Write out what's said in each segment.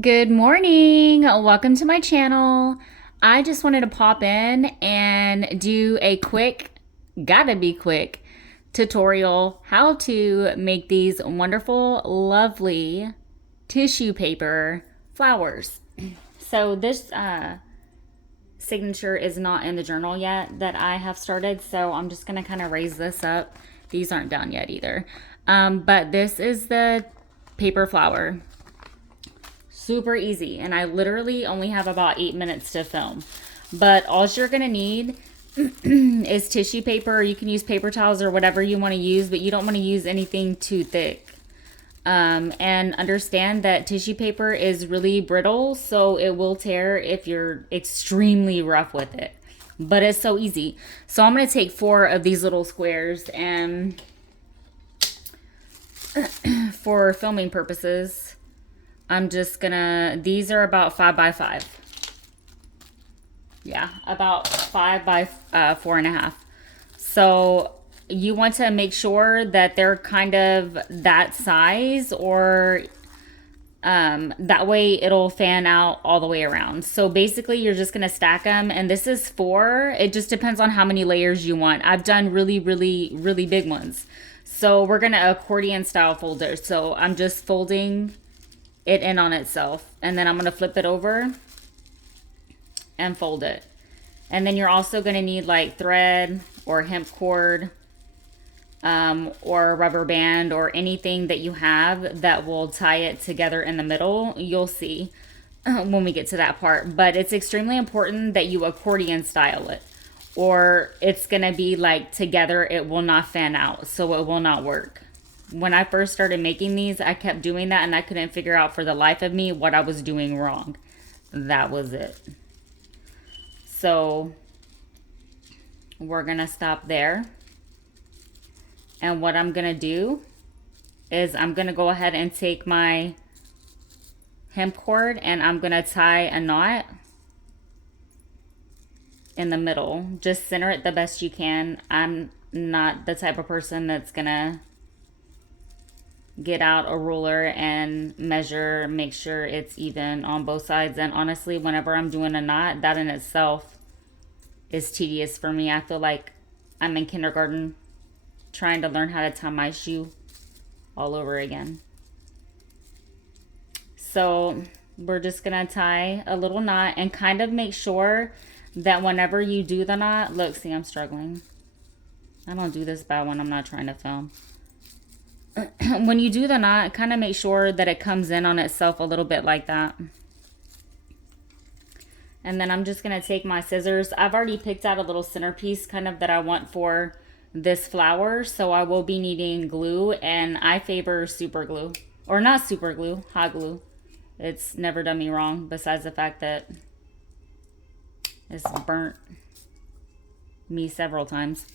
Good morning. Welcome to my channel. I just wanted to pop in and do a quick, gotta be quick, tutorial how to make these wonderful, lovely tissue paper flowers. So this signature is not in the journal yet that I have started, so I'm just gonna kind of raise this up. These aren't done yet either. But this is the paper flower. Super easy, and I literally only have about 8 minutes to film. But all you're gonna need is tissue paper. You can use paper towels or whatever you want to use, but you don't want to use anything too thick. And understand that tissue paper is really brittle, so it will tear if you're extremely rough with it. But it's so easy. So I'm going to take 4 of these little squares, and for filming purposes, I'm just gonna, these are about 5 by 5. Yeah, about 5 by 4.5. So you want to make sure that they're kind of that size, or that way it'll fan out all the way around. So basically you're just gonna stack them, and this is 4. It just depends on how many layers you want. I've done really, really, really big ones. So we're gonna accordion style fold it. So I'm just folding it in on itself, and then I'm going to flip it over and fold it. And then you're also going to need like thread or hemp cord, or a rubber band, or anything that you have that will tie it together in the middle. You'll see when we get to that part, but it's extremely important that you accordion style it, or it's going to be like together, it will not fan out, so it will not work. When I first started making these, I kept doing that, and I couldn't figure out for the life of me what I was doing wrong. That was it. So we're going to stop there. And what I'm going to do is I'm going to go ahead and take my hemp cord, and I'm going to tie a knot in the middle. Just center it the best you can. I'm not the type of person that's going to get out a ruler and measure, make sure it's even on both sides. And honestly, whenever I'm doing a knot, that in itself is tedious for me. I feel like I'm in kindergarten trying to learn how to tie my shoe all over again. So we're just gonna tie a little knot, and kind of make sure that whenever you do the knot, look, see, I'm struggling. I don't do this bad when I'm not trying to film. When you do the knot, kind of make sure that it comes in on itself a little bit like that. And then I'm just going to take my scissors. I've already picked out a little centerpiece kind of that I want for this flower. So I will be needing glue, and I favor super glue. Or not super glue, hot glue. It's never done me wrong, besides the fact that it's burnt me several times.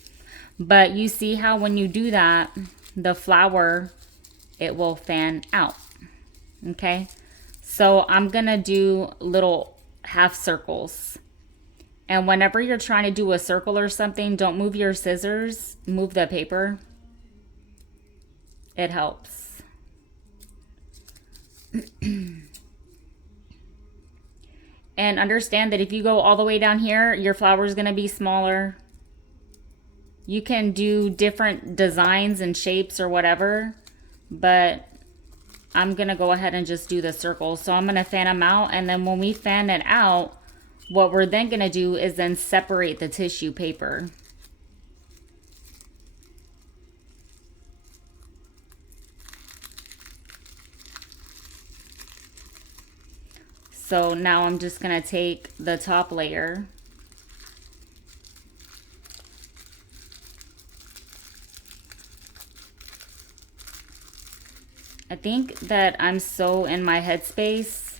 But you see how when you do that, the flower, it will fan out. Okay, so I'm gonna do little half circles, and whenever you're trying to do a circle or something, don't move your scissors, move the paper. It helps. And understand that if you go all the way down here, your flower is gonna be smaller. You can do different designs and shapes or whatever, but I'm going to go ahead and just do the circles. So I'm going to fan them out, and then when we fan it out, what we're then going to do is then separate the tissue paper. So now I'm just going to take the top layer, I think that I'm so in my headspace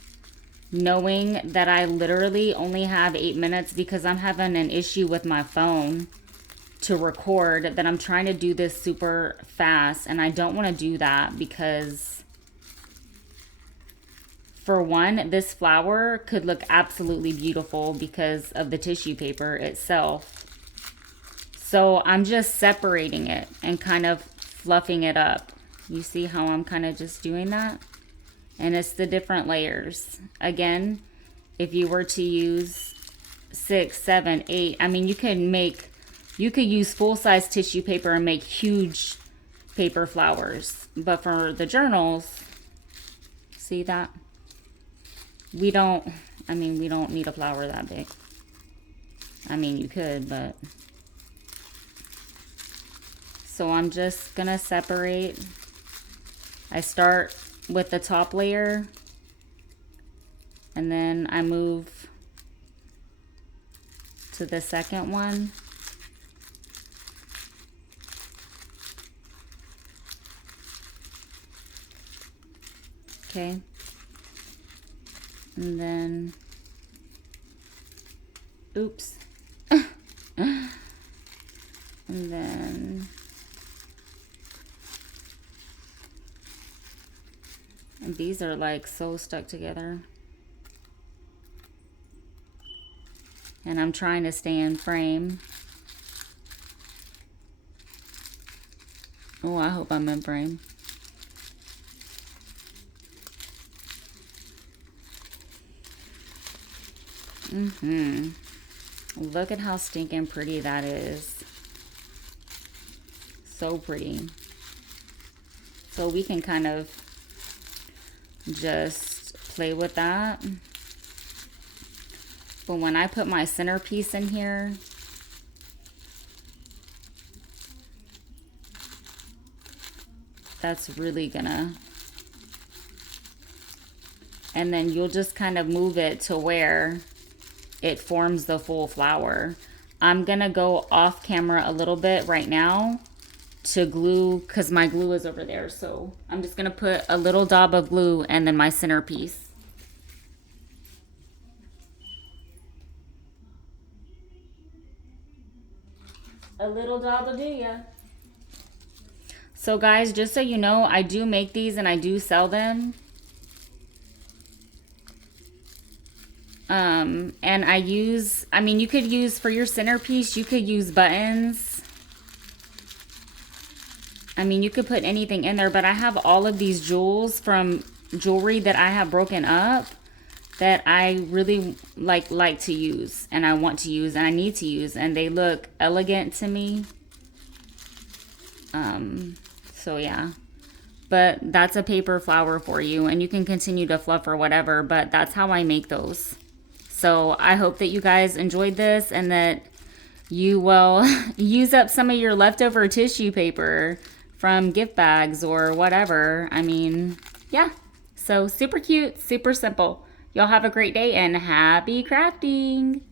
knowing that I literally only have 8 minutes because I'm having an issue with my phone to record, that I'm trying to do this super fast, and I don't want to do that because, for one, this flower could look absolutely beautiful because of the tissue paper itself. So I'm just separating it and kind of fluffing it up. You see how I'm kind of just doing that? And it's the different layers. Again, if you were to use 6, 7, 8, I mean, you could use full-size tissue paper and make huge paper flowers. But for the journals, see that? We don't need a flower that big. I mean, you could, but... So I'm just gonna separate. I start with the top layer, and then I move to the second one. Okay. And then, oops. And then, and these are like so stuck together. And I'm trying to stay in frame. Oh, I hope I'm in frame. Look at how stinking pretty that is. So pretty. So we can kind of just play with that. But when I put my centerpiece in here, that's really gonna... And then you'll just kind of move it to where it forms the full flower. I'm gonna go off camera a little bit right now to glue, because my glue is over there. So I'm just gonna put a little dab of glue and then my centerpiece. A little dab will do ya. So guys, just so you know, I do make these and I do sell them. And I use, I mean, you could use for your centerpiece, you could use buttons. I mean, you could put anything in there, but I have all of these jewels from jewelry that I have broken up that I really like to use, and I want to use, and I need to use, and they look elegant to me. So yeah, but that's a paper flower for you, and you can continue to fluff or whatever, but that's how I make those. So I hope that you guys enjoyed this and that you will use up some of your leftover tissue paper from gift bags or whatever. I mean, yeah. So super cute, super simple. Y'all have a great day and happy crafting.